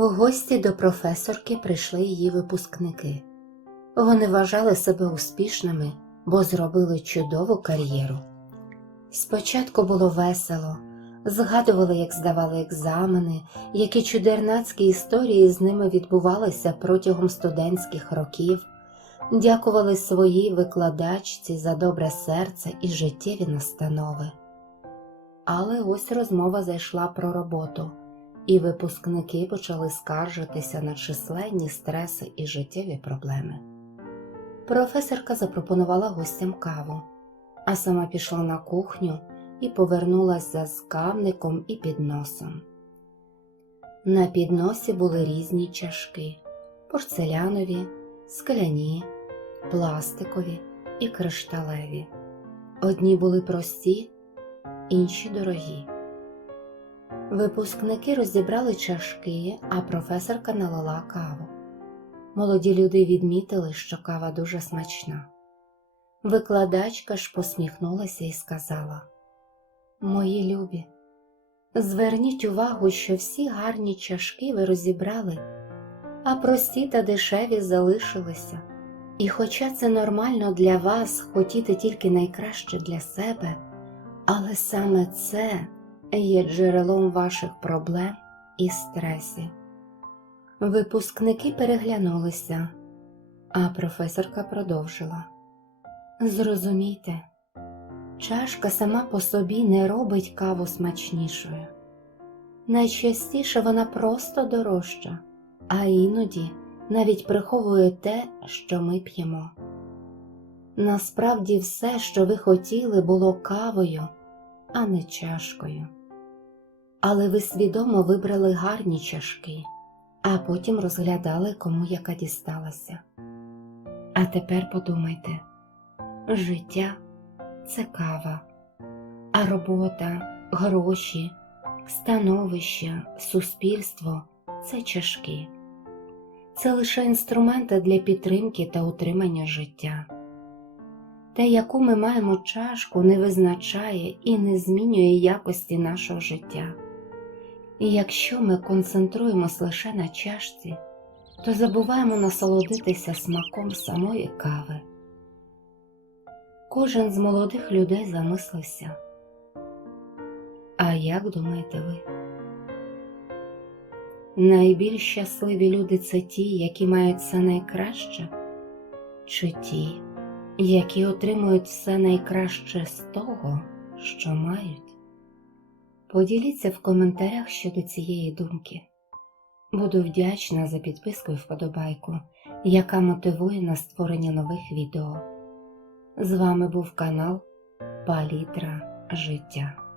гості до професорки прийшли її випускники. Вони вважали себе успішними, бо зробили чудову кар'єру. Спочатку було весело, згадували, як здавали екзамени, які чудернацькі історії з ними відбувалися протягом студентських років, дякували своїй викладачці за добре серце і життєві настанови. Але ось розмова зайшла про роботу, і випускники почали скаржитися на численні стреси і життєві проблеми. Професорка запропонувала гостям каву, а сама пішла на кухню і повернулася з кавником і підносом. На підносі були різні чашки порцелянові, скляні, пластикові і кришталеві. Одні були прості, інші дорогі. Випускники розібрали чашки, а професорка налила каву. Молоді люди відмітили, що кава дуже смачна. Викладачка ж посміхнулася і сказала: Мої любі, зверніть увагу, що всі гарні чашки ви розібрали, а прості та дешеві залишилися. І хоча це нормально для вас хотіти тільки найкраще для себе, але саме це є джерелом ваших проблем і стресів. Випускники переглянулися, а професорка продовжила. Зрозумійте, чашка сама по собі не робить каву смачнішою. Найчастіше вона просто дорожча, а іноді навіть приховує те, що ми п'ємо. Насправді все, що ви хотіли, було кавою, а не чашкою. Але ви свідомо вибрали гарні чашки, а потім розглядали, кому яка дісталася. А тепер подумайте життя це кава, а робота, гроші, становище, суспільство це чашки. Це лише інструменти для підтримки та утримання життя. Те, яку ми маємо чашку, не визначає і не змінює якості нашого життя. І якщо ми концентруємось лише на чашці, то забуваємо насолодитися смаком самої кави. Кожен з молодих людей замислився. А як думаєте ви? Найбільш щасливі люди це ті, які мають все найкраще, чи ті, які отримують все найкраще з того, що мають? Поділіться в коментарях щодо цієї думки. Буду вдячна за підписку і вподобайку, яка мотивує на створення нових відео. З вами був канал Палітра Життя.